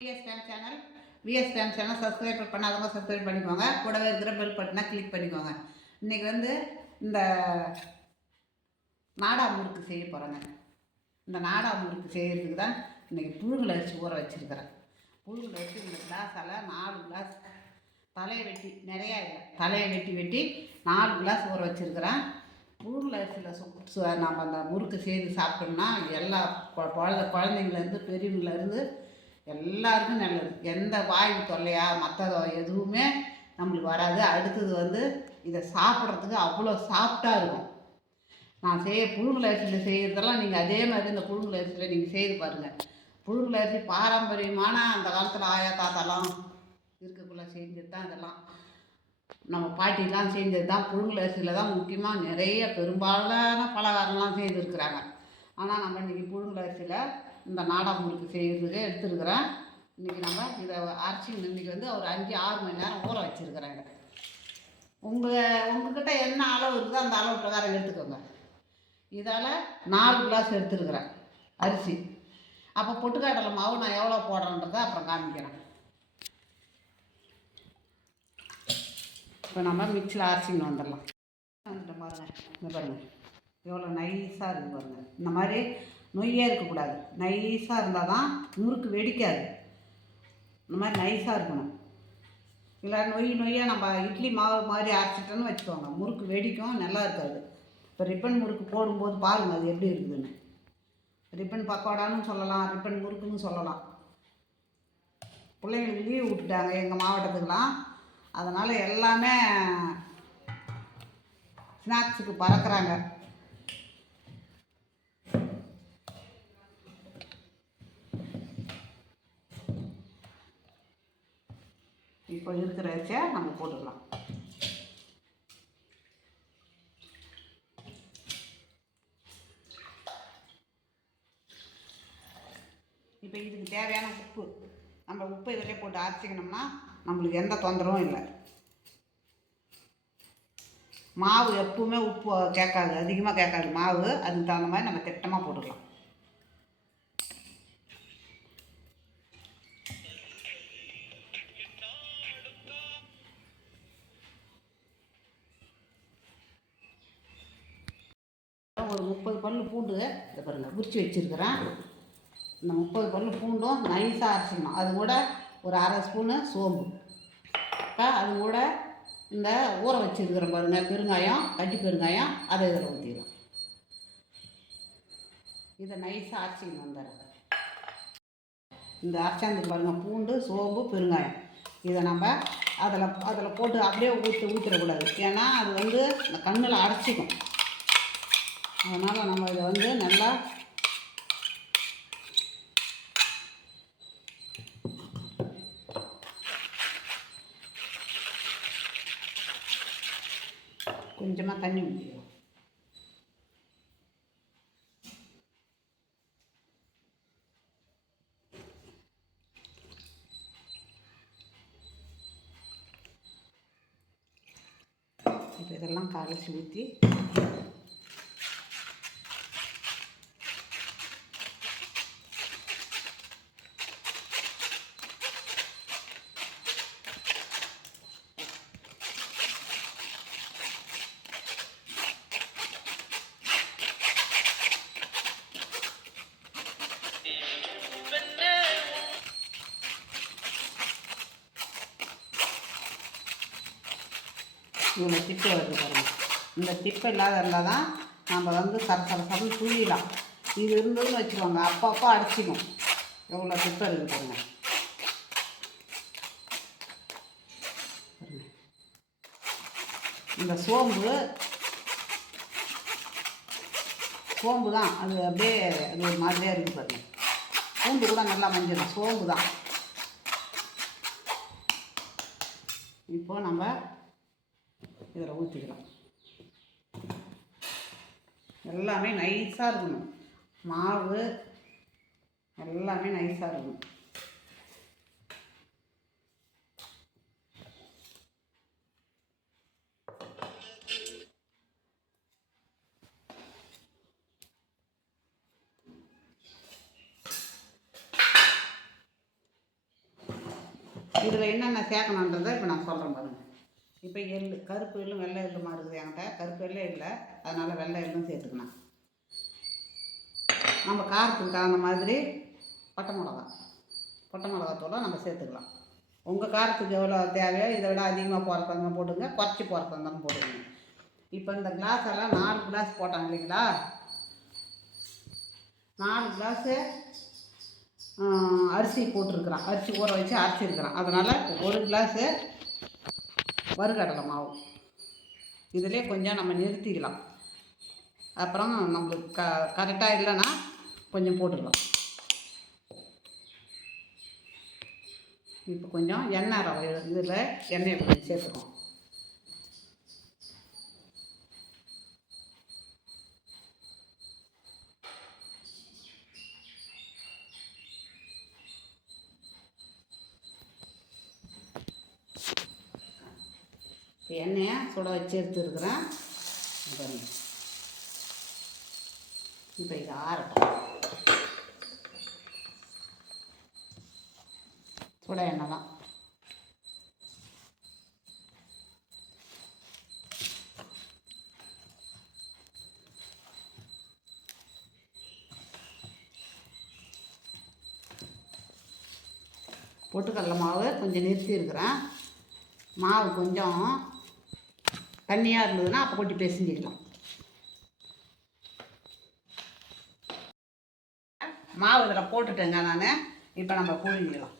விஎஸ்டான் channel விஎஸ்டான் channel subscribe பண்ணாதவங்க subscribe பண்ணிக்கோங்க. கூடவே இருக்கிற பெல் பட்டனை கிளிக் பண்ணிக்கோங்க. இன்றைக்கி வந்து இந்த நாடா முறுக்கு செய்ய போகிறேங்க இந்த நாடா முறுக்கு செய்கிறதுக்கு தான் இன்றைக்கி புழுங்களை அரிசி ஊற வச்சுருக்கிறேன். புழுங்களை வச்சு இந்த கிளாஸால் நாலு கிளாஸ் தலையை வெட்டி நிறையா இல்லை தலையை வெட்டி வெட்டி நாலு கிளாஸ் ஊற வச்சுருக்கிறேன். புழுங்களை அரிசியில் சு நம்ம அந்த முறுக்கு செய்து சாப்பிட்டோம்னா எல்லா கொ- குழந்த குழந்தைங்கலேருந்து பெரியவங்கலேருந்து எல்லாருக்கும் நல்லது. எந்த வாயு தொல்லையா மற்றதோ எதுவுமே நம்மளுக்கு வராது. அடுத்தது வந்து இதை சாப்பிட்றதுக்கு அவ்வளோ சாஃப்டாக இருக்கும். நான் செய்ய புழுங்கல் அரிசியில் செய்கிறதெல்லாம் நீங்கள் அதே மாதிரி இந்த புழுங்கல் அரிசியில் நீங்கள் செய்து பாருங்கள் புழுங்கல் அரிசி பாரம்பரியமான அந்த காலத்தில் ஆயா தாத்தாலாம் இருக்கக்குள்ள செஞ்சது தான் இதெல்லாம். நம்ம பாட்டிலாம் செஞ்சது தான் புழுங்கல் அரிசியில் தான் முக்கியமாக நிறைய பெரும்பாலான பலகாரம்லாம் செய்திருக்கிறாங்க. ஆனால் நம்ம இன்றைக்கி புழுங்கல் அரிசியில் இந்த நாடாம் முறுக்கு செய்கிறதுக்கு எடுத்துருக்குறேன். இன்றைக்கி நம்ம இதை அரைச்சி இன்றைக்கி வந்து ஒரு அஞ்சு ஆறு மணி நேரம் ஊற வச்சுருக்குறேங்க. உங்கள் உங்ககிட்ட என்ன அளவு இருக்குதோ அந்த அளவு பிரகாரம் எடுத்துக்கோங்க. இதால் நாலு கிளாஸ் எடுத்துருக்குறேன் அரிசி. அப்போ பொட்டுக்கடலை மாவு நான் எவ்வளோ போடுறேன்றதை அப்புறம் காமிக்கிறேன். இப்போ நம்ம மிக்சியில் அரைச்சின்னு வந்துடலாம். வந்துட்டேன் பாருங்கள் இந்த பாருங்கள் எவ்வளோ நைஸாக இருக்குது பாருங்கள் இந்த மாதிரி நொய்யே இருக்கக்கூடாது. நைஸாக இருந்தால் தான் முறுக்கு வெடிக்காது. இந்த மாதிரி நைஸாக இருக்கணும். இல்லை நொய் நொய்யாக நம்ம இட்லி மாவு மாதிரி அரைச்சிட்டோன்னு வச்சுக்கோங்க. முறுக்கு வெடிக்கும் நல்லா இருக்காது. இப்போ ரிப்பன் முறுக்கு போடும்போது பாருங்கள் அது எப்படி இருக்குதுன்னு. ரிப்பன் பக்கோடான்னு சொல்லலாம் ரிப்பன் முறுக்குன்னு சொல்லலாம். பிள்ளைங்களுக்கு லீவ் விட்டுட்டாங்க எங்கள் மாவட்டத்துக்கெலாம் அதனால் எல்லாமே ஸ்நாக்ஸுக்கு பறக்கிறாங்க. இப்போ இருக்கிற அரிசியை நம்ம போட்டுக்கலாம். இப்போ இதுக்கு தேவையான உப்பு. நம்ம உப்பு இதில் போட்டு அரைச்சிக்கணும்னா நம்மளுக்கு எந்த தொந்தரவும் இல்லை. மாவு எப்பவுமே உப்பு கேட்காது அதிகமாக கேட்காது. மாவு அதுக்கு தகுந்த மாதிரி நம்ம திட்டமாக போட்டுக்கலாம். முப்பது பல்லு பூண்டு இதை பாருங்கள் உரிச்சு வச்சுருக்கிறேன். இந்த முப்பது பல்லு பூண்டும் நைஸாக அரைச்சிக்கணும் அது கூட ஒரு அரை ஸ்பூனு சோம்பு. இப்போ அது கூட இந்த ஊற வச்சுருக்கிறேன் பாருங்கள் பெருங்காயம் கட்டி பெருங்காயம் அதை இதில் ஊற்றிடும் இதை நைஸாக அரைச்சிக்கணும் வந்துடுறேன் இந்த அரைச்சாந்து பாருங்கள் பூண்டு சோம்பு பெருங்காயம். இதை நம்ம அதில் அதில் போட்டு அப்படியே ஊற்றி ஊற்றிடக்கூடாது ஏன்னா அது வந்து இந்த கண்ணில் அடைச்சிக்கும். அதனால் நம்ம இதை வந்து நல்லா கொஞ்சமாக தண்ணி ஊற்றிடுவோம் இப்போ இதெல்லாம் கரைச்சி ஊற்றி இவ்வளோ திப்பு வருது பாருங்கள் இந்த திப்பு இல்லாத இருந்தால் தான் நம்ம வந்து சர சர சரம் துழியலாம் இது இருந்ததுன்னு வச்சுக்கோங்க. அப்பப்போ அடிச்சிக்கும். எவ்வளோ திப்பு இருக்குது பாருங்க. இந்த சோம்பு சோம்பு தான். அது அப்படியே அது ஒரு மாதிரியாக இருக்குது பாருங்க. பூண்டு கூட நல்லா மஞ்சள். சோம்பு தான். இப்போது நம்ம இதில் ஊற்றிக்கலாம். எல்லாமே நைஸாக இருக்கணும். மாவு எல்லாமே நைஸாக இருக்கணும். இதில் என்னென்ன சேர்க்கணுன்றதை இப்போ நான் சொல்கிறேன் பாருங்கள் இப்போ எள்ளு கருப்பு எள்ளும் வெள்ளை எள்ளுமா இருக்குது என்கிட்ட. கருப்பு எள்ளே இல்லை. அதனால் வெள்ளை எள்ளும் சேர்த்துக்கணும். நம்ம காரத்துக்கு தகுந்த மாதிரி பட்டை மிளகா. பட்டை மிளகாத்தூளை நம்ம சேர்த்துக்கலாம். உங்கள் காரத்துக்கு எவ்வளோ தேவையோ இதை விட அதிகமாக போகிறதா இருந்தாலும் போட்டுங்க. குறைச்சி போகிறதா இருந்தாலும் இப்போ இந்த கிளாஸ் எல்லாம் நாலு கிளாஸ் போட்டாங்க இல்லைங்களா? நாலு கிளாஸு அரிசி போட்டிருக்கிறான். அரிசி ஊற வச்சு அரைச்சிருக்கிறான். அதனால் ஒரு கிளாஸு வறுகடலை மாவு இதிலே கொஞ்சம் நம்ம நிறுத்திக்கலாம். அப்புறம் நம்மளுக்கு க கரெக்டாக இல்லைன்னா கொஞ்சம் போட்டுக்கலாம். இப்போ கொஞ்சம் எண்ணெய் ரவை இதில் எண்ணெயை கொஞ்சம் சேர்த்துக்கோம் இப்போ எண்ணெயை சுட வச்சு எடுத்துருக்குறேன். பாருங்க. இப்போ இது ஆறட்டும். சுட எண்ணெய் தான் பொட்டுக்கடலை மாவு கொஞ்சம் நிறுத்தி இருக்கிறேன் மாவு கொஞ்சம் தண்ணியாக இருந்ததுன்னா அப்போ கொட்டி பிசைஞ்சிக்கலாம். மாவு இதில் போட்டுட்டேங்க நான். இப்போ நம்ம புழிஞ்சிக்கலாம்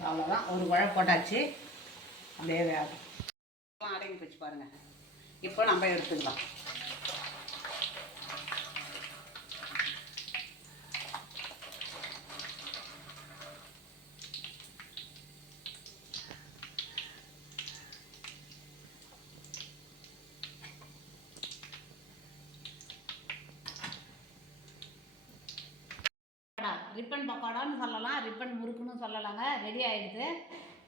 அவ்வளோதான் ஒரு குழம்பு போட்டாச்சு. அப்படியே வேகும் அடங்கி போச்சு பாருங்கள் இப்போ நம்ம எடுத்துக்கலாம் ரிப்பன் பக்கோடான்னு சொல்லலாம் ரிப்பன் முறுக்குன்னு சொல்லலாங்க ரெடி ஆகிடுது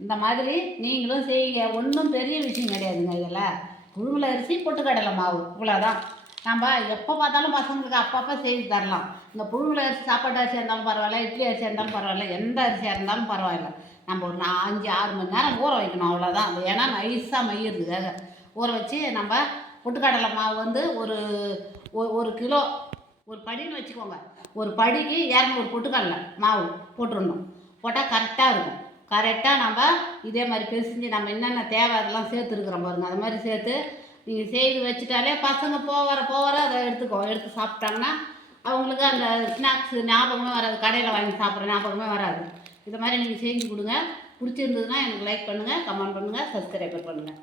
இந்த மாதிரி நீங்களும் செய்யுங்க. ஒன்றும் பெரிய விஷயம் கிடையாதுங்க இதில். புழுங்கல் அரிசி பொட்டுக்கடலை மாவு. இவ்வளோதான் நம்ம எப்போ பார்த்தாலும் பசங்களுக்கு அப்பப்போ செய்து தரலாம். இந்த புழுங்கல் அரிசி சாப்பாட்டு அரிசியாக இருந்தாலும் பரவாயில்ல இட்லி அரிசியாக இருந்தாலும் பரவாயில்ல எந்த அரிசியாக இருந்தாலும் பரவாயில்ல. நம்ம ஒரு நா- அஞ்சு ஆறு மணி நேரம் ஊற வைக்கணும் அவ்வளோதான் அது ஏன்னா நைஸாக மையிறதுக்காக ஊற வச்சு நம்ம பொட்டுக்கடலை மாவு வந்து ஒரு ஒரு கிலோ ஒரு படின்னு வச்சுக்கோங்க. ஒரு படிக்கு இரநூறு பொட்டுக்கடலை மாவு போட்டுடணும். போட்டால் கரெக்டாக இருக்கும். கரெக்டாக நம்ம இதே மாதிரி பிசைஞ்சு நம்ம என்னென்ன தேவை அதெல்லாம் சேர்த்துருக்குறோம் பாருங்க. அது மாதிரி சேர்த்து நீங்கள் செய்து வச்சுட்டாலே பசங்க போகிற போகிற அதை எடுத்துக்கோ. எடுத்து சாப்பிட்டாங்கன்னா அவங்களுக்கு அந்த ஸ்நாக்ஸ் ஞாபகமே வராது. கடையில் வாங்கி சாப்பிட்ற ஞாபகமே வராது. இது மாதிரி நீங்கள் செஞ்சு கொடுங்க. பிடிச்சிருந்ததுன்னா எனக்கு லைக் பண்ணுங்கள் கமெண்ட் பண்ணுங்கள் சப்ஸ்கிரைபர் பண்ணுங்கள்